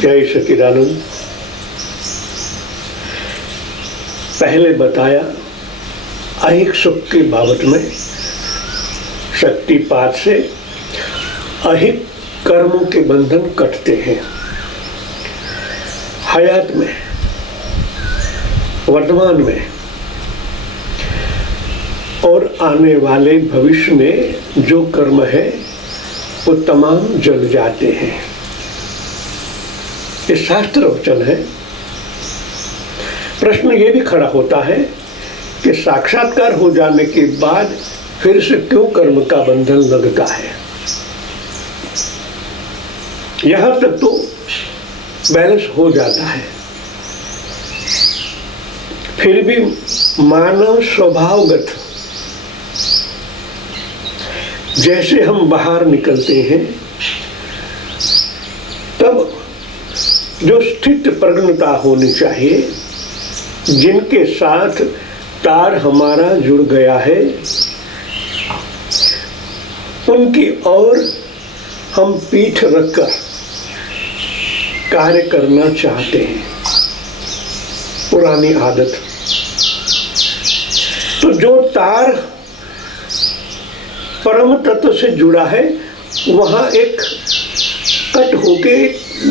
जय सच्चिदानंद। पहले बताया अहिक सुख के बाबत में शक्तिपात से अहिक कर्मों के बंधन कटते हैं। हयात में, वर्तमान में और आने वाले भविष्य में जो कर्म है वो तमाम जल जाते हैं। ये शास्त्र वचन है। प्रश्न ये भी खड़ा होता है कि साक्षात्कार हो जाने के बाद फिर से क्यों कर्म का बंधन लगता है। यहां तक तो बैलेंस हो जाता है, फिर भी मानव स्वभावगत जैसे हम बाहर निकलते हैं तब जो स्थित प्रज्ञता होनी चाहिए, जिनके साथ तार हमारा जुड़ गया है, उनकी ओर हम पीठ रखकर कार्य करना चाहते हैं। पुरानी आदत। तो जो तार परम तत्व से जुड़ा है वहां एक कट होके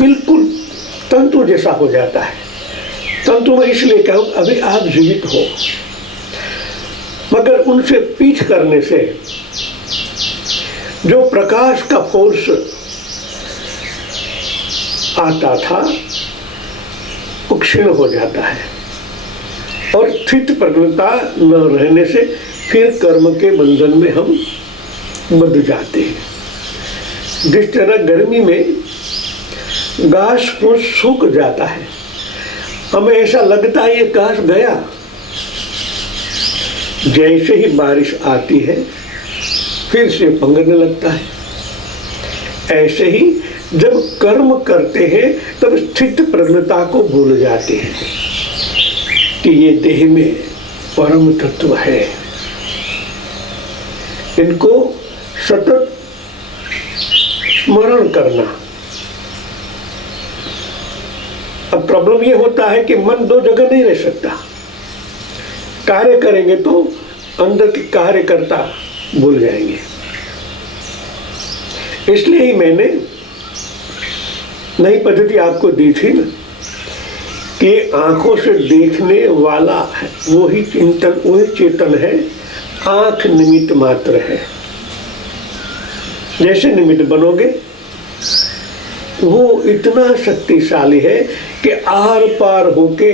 बिल्कुल तंतु जैसा हो जाता है। तंतु में इसलिए कहूं अभी आप जीवित हो, मगर उनसे पीठ करने से जो प्रकाश का फोर्स आता था वो क्षीण हो जाता है और स्थित प्रज्ञता न रहने से फिर कर्म के बंधन में हम बंध जाते हैं। जिस तरह गर्मी में घास फूस सूख जाता है, हमें ऐसा लगता है ये घास गया। जैसे ही बारिश आती है फिर से पगने लगता है। ऐसे ही जब कर्म करते हैं तब स्थित प्रज्ञता को भूल जाते हैं कि ये देह में परम तत्व है। इनको सतत स्मरण करना। अब प्रॉब्लम ये होता है कि मन दो जगह नहीं रह सकता। कार्य करेंगे तो अंदर के कार्यकर्ता भूल जाएंगे। इसलिए ही मैंने नई पद्धति आपको दी थी ना कि आंखों से देखने वाला है वही चिंतन, वही चेतन है, आंख निमित्त मात्र है। जैसे निमित्त बनोगे वो इतना शक्तिशाली है कि आर पार होके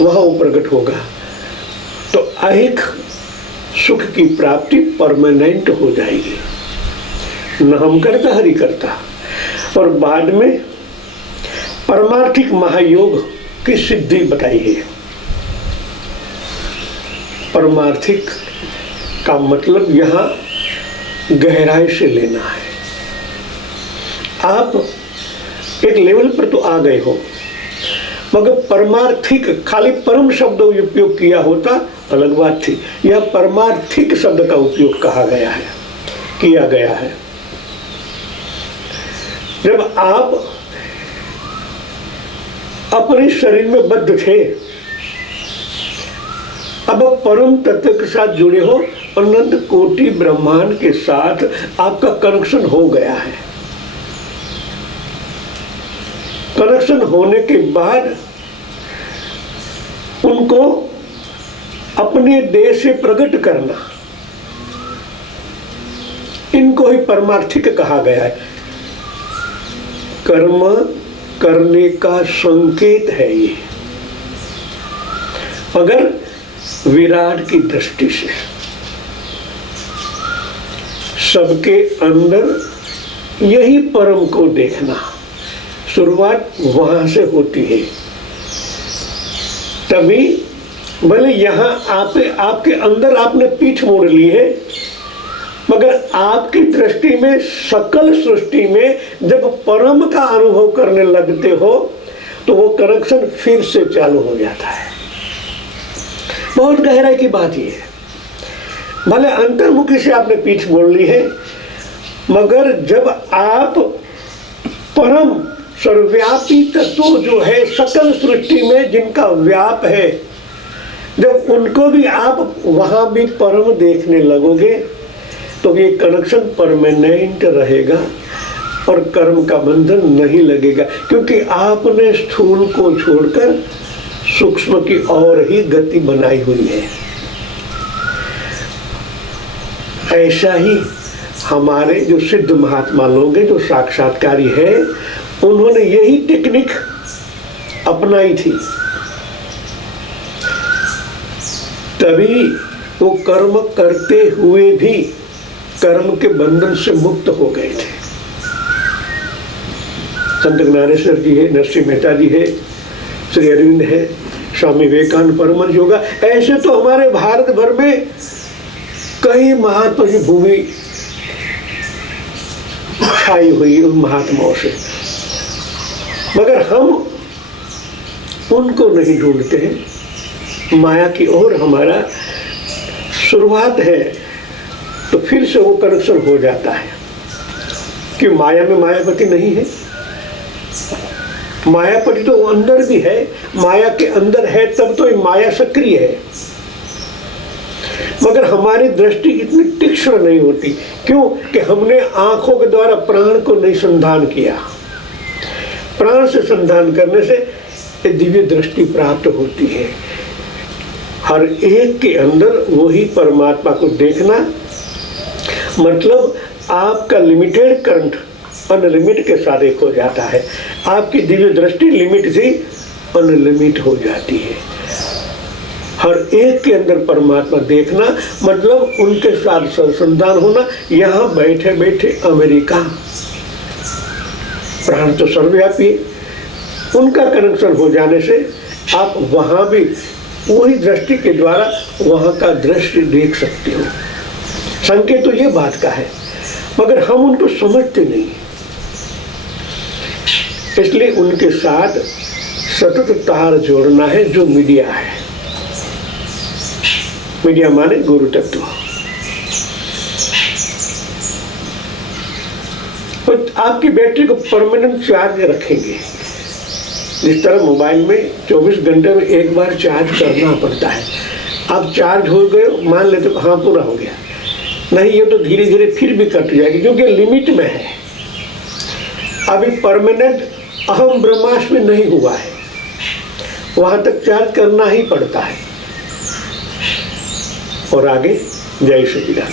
वहां वो प्रकट होगा। तो अहिक सुख की प्राप्ति परमानेंट हो जाएगी। न हम करता हरि करता। और बाद में परमार्थिक महायोग की सिद्धि बताई है। परमार्थिक का मतलब यहाँ गहराई से लेना है। आप एक लेवल पर तो आ गए हो, मगर परमार्थिक खाली परम शब्द उपयोग किया होता अलग बात थी। यह परमार्थिक शब्द का उपयोग कहा गया है, किया गया है। जब आप अपने शरीर में बद्ध थे, अब परम तत्व के साथ जुड़े हो, अनंत कोटि ब्रह्मांड के साथ आपका कनेक्शन हो गया है। कनेक्शन होने के बाद उनको अपने देह से प्रकट करना, इनको ही परमार्थिक कहा गया है। कर्म करने का संकेत है ये, अगर विराट की दृष्टि से सबके अंदर यही परम को देखना, शुरुआत वहां से होती है। तभी भले यहाँ आपके अंदर आपने पीठ मोड़ ली है, मगर आपकी दृष्टि में सकल सृष्टि में जब परम का अनुभव करने लगते हो तो वो कनेक्शन फिर से चालू हो जाता है। बहुत गहराई की बात ये है। भले अंतर्मुखी से आपने पीठ मोड़ ली है, मगर जब आप परम सर्वव्यापी तत्व जो है सकल सृष्टि में जिनका व्याप है, जब उनको भी आप वहां भी परम देखने लगोगे तो ये कनेक्शन परमानेंट रहेगा और कर्म का बंधन नहीं लगेगा, क्योंकि आपने स्थूल को छोड़कर सूक्ष्म की और ही गति बनाई हुई है। ऐसा ही हमारे जो सिद्ध महात्मा लोग हैं, जो साक्षात्कारी है, उन्होंने यही टेक्निक अपनाई थी, तभी वो कर्म करते हुए भी कर्म के बंधन से मुक्त हो गए थे। संत ज्ञानेश्वर जी है, नरसिंह मेहता जी है, श्री अरविंद है, स्वामी विवेकानंद परमहंस योगा, ऐसे तो हमारे भारत भर में कई महात्मा की भूमि छाई हुई उन महात्माओं से, मगर हम उनको नहीं ढूंढते हैं। माया की ओर हमारा शुरुआत है तो फिर से वो कनेक्शन हो जाता है कि माया में मायापति नहीं है। मायापति तो अंदर भी है, माया के अंदर है तब तो माया सक्रिय है, मगर हमारी दृष्टि इतनी तीक्ष्ण नहीं होती। क्यों? कि हमने आंखों के द्वारा प्राण को नहीं संधान किया। प्राण से संधान करने से दिव्य दृष्टि प्राप्त होती है। हर एक के अंदर वही परमात्मा को देखना, मतलब आपका लिमिटेड करंट अनलिमिट के साथ एक हो जाता है। आपकी दिव्य दृष्टि लिमिट से अनलिमिट हो जाती है। हर एक के अंदर परमात्मा देखना मतलब उनके साथ संधान होना। यहाँ बैठे बैठे अमेरिका, प्राण तो सर्वव्यापी है, उनका कनेक्शन हो जाने से आप वहाँ भी वही दृष्टि के द्वारा वहाँ का दृश्य देख सकते हो। संकेत तो ये बात का है, मगर हम उनको समझते नहीं, इसलिए उनके साथ सतत तार जोड़ना है, जो मीडिया है। मीडिया माने गुरु तत्व। तो आपकी बैटरी को परमानेंट चार्ज रखेंगे। जिस तरह मोबाइल में 24 घंटे में एक बार चार्ज करना पड़ता है। आप चार्ज हो गए, मान लेते हाँ पूरा हो गया, नहीं ये तो धीरे धीरे फिर भी कट जाएगी, क्योंकि लिमिट में है। अभी परमानेंट अहम ब्रह्मास्मि नहीं हुआ है, वहां तक चार्ज करना ही पड़ता है। और आगे जय श्री राम।